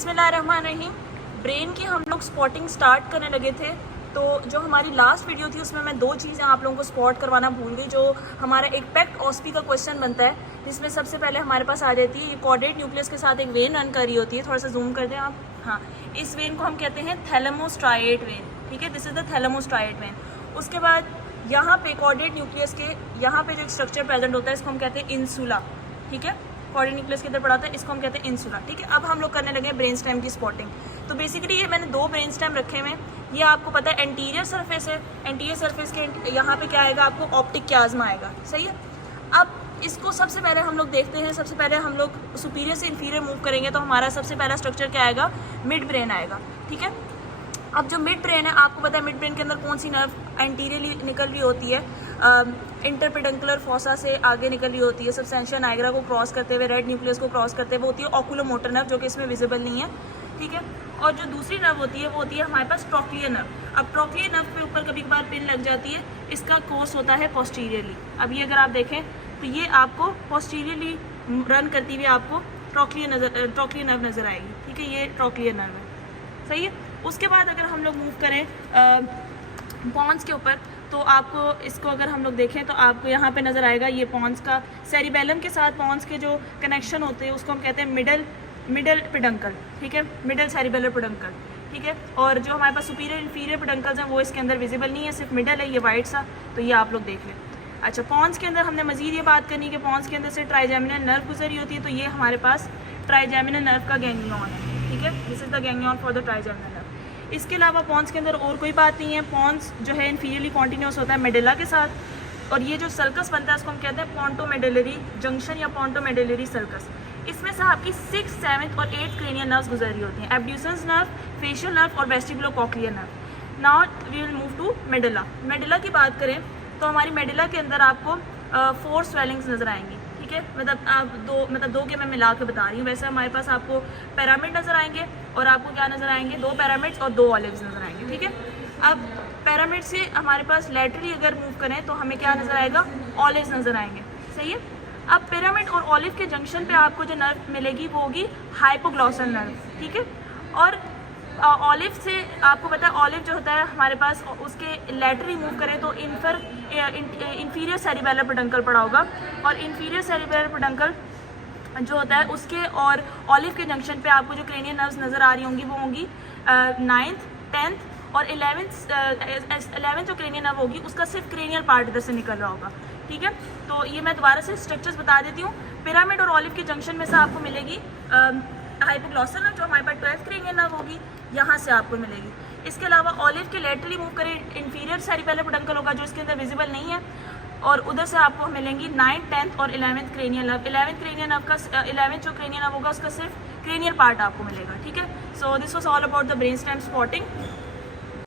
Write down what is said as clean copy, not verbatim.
बिस्मिल्लाहिर्रहमानिर्रहीम। ब्रेन की हम लोग स्पॉटिंग स्टार्ट करने लगे थे, तो जो हमारी लास्ट वीडियो थी उसमें मैं दो चीज़ें आप लोगों को स्पॉट करवाना भूल गई। जो हमारा एक पैक्ट ऑस्पी का क्वेश्चन बनता है, जिसमें सबसे पहले हमारे पास आ जाती है ये कॉर्डेट न्यूक्लियस के साथ एक वेन रन कर रही होती है। थोड़ा सा जूम कर दें आप। हाँ, इस वेन को हम कहते हैं थैलेमोस्ट्राइएट वेन। ठीक है, दिस इज द थैलेमोस्ट्राइएट वेन। उसके बाद यहाँ पे कॉर्डेट न्यूक्लियस के यहाँ पे जो स्ट्रक्चर प्रेजेंट होता है इसको हम कहते हैं इंसुला। ठीक है, कॉर्डेट न्यूक्लियस के इधर पढ़ा था, इसको हम कहते हैं इंसुला। ठीक है, अब हम लोग करने लगे ब्रेन स्टेम की स्पॉटिंग। तो बेसिकली ये मैंने दो ब्रेन स्टेम रखे हुए हैं। ये आपको पता है एंटीरियर सरफेस है, एंटीरियर सरफेस के यहाँ पे क्या आएगा, आपको ऑप्टिक क्याज्मा आएगा। सही है, अब इसको सबसे पहले हम लोग देखते हैं। सबसे पहले हम लोग सुपीरियर से इंफीरियर मूव करेंगे तो हमारा सबसे पहला स्ट्रक्चर क्या आएगा, मिड ब्रेन आएगा। ठीक है, अब जो मिड ब्रेन है, आपको पता है मिड ब्रेन के अंदर कौन सी नर्व एंटीरियरली निकल रही होती है, इंटरपेडंकुलर फॉसा से आगे निकल रही होती है, सबस्टेंशिया नाइग्रा को क्रॉस करते हुए, रेड न्यूक्लियस को क्रॉस करते हुए होती है ओकुलोमोटर नर्व, जो कि इसमें विजिबल नहीं है। ठीक है, और जो दूसरी नर्व होती है वो होती है हमारे पास ट्रोक्लियर नर्व। अब ट्रोक्लियर नर्व के ऊपर कभी कभार पिन लग जाती है, इसका कोर्स होता है पोस्टीरियरली। अब ये अगर आप देखें तो ये आपको पोस्टीरियरली रन करती हुई आपको ट्रोक्लियर नर्व नज़र आएगी। ठीक है, ये ट्रोक्लियर नर्व है। सही है, उसके बाद अगर हम लोग मूव करें पॉन्स के ऊपर, तो आपको इसको अगर हम लोग देखें तो आपको यहाँ पे नज़र आएगा ये पॉन्स का सेरिबेलम के साथ पॉन्स के जो कनेक्शन होते हैं उसको हम कहते हैं मिडल पेडंकल। ठीक है, मिडल सेरिबेलर पेडंकल। ठीक है, और जो हमारे पास सुपीरियर इंफीरियर पेडंकल्स हैं वो इसके अंदर विजिबल नहीं है, सिर्फ मिडल है, ये वाइट सा। तो ये आप लोग देख लें। अच्छा, पॉन्स के अंदर हमने मजीद ये बात करनी है कि पॉन्स के अंदर से ट्राइजेमिनल नर्व गुजरी होती है, तो ये हमारे पास ट्राइजेमिनल नर्व का गैंग्लियन है। ठीक है, this is the ganglion for the trigeminal nerve. इसके अलावा पॉन्स के अंदर और कोई बात नहीं है। पॉन्स जो है इन्फीरियरली कॉन्टिन्यूस होता है मेडुला के साथ, और ये जो सर्कस बनता है उसको हम कहते हैं पोंटोमेडुलरी जंक्शन या पोंटोमेडुलरी सर्कस। इसमें से आपकी 6th, 7th और 8th क्रेनियल नर्व्स गुजर रही होती हैं, एब्ड्यूसेंस नर्व, फेशियल नर्व और vestibulocochlear nerve. Now we will move to medulla. Medulla की बात करें तो हमारी मेडुला के अंदर आपको 4 स्वेलिंग्स नज़र आएंगी। ठीक है, मतलब दो के मैं मिला के बता रही हूँ। वैसे हमारे पास आपको पिरामिड नज़र आएंगे और आपको क्या नज़र आएंगे, 2 पिरामिड्स और 2 ऑलिव्स नज़र आएंगे। ठीक है, अब पिरामिड से हमारे पास लैटरली अगर मूव करें तो हमें क्या नज़र आएगा, ऑलिव्स नज़र आएंगे। सही है, अब पिरामिड और ऑलिव के जंक्शन पे आपको जो नर्व मिलेगी वो होगी हाइपोग्लॉसल नर्व। ठीक है, और ऑलिव से आपको पता है ऑलिव जो होता है हमारे पास, उसके लैटरली मूव करें तो इंफीरियर सेरिबेलर पेडंकल पड़ा होगा, और इंफीरियर सेरिबेलर पेडंकल जो होता है उसके और ऑलिव के जंक्शन पे आपको जो क्रेनियल नर्व्स नज़र आ रही होंगी वो होंगी 9th, 10th और 11th जो क्रेनियल नर्व होगी उसका सिर्फ क्रेनियल पार्ट इधर से निकल रहा होगा। ठीक है, तो ये मैं दोबारा से स्ट्रक्चर्स बता देती हूँ। पिरामिड और ऑलिव के जंक्शन में से आपको मिलेगी हाइपोग्लॉसल नर्व, जो हमारे पास 12th क्रेनियल नर्व होगी, यहाँ से आपको मिलेगी। इसके अलावा ऑलिव के लेटरली मूव करें इंफीरियर सेरिबेलर पेडंकल होगा, जो इसके अंदर विजिबल नहीं है, और उधर से आपको मिलेंगी 9th, 10th और 11th cranial nerve. 11th cranial nerve का 11th जो क्रेनियल नर्व होगा उसका सिर्फ क्रेनियल पार्ट आपको मिलेगा। ठीक है, so this was all about the brain stem spotting.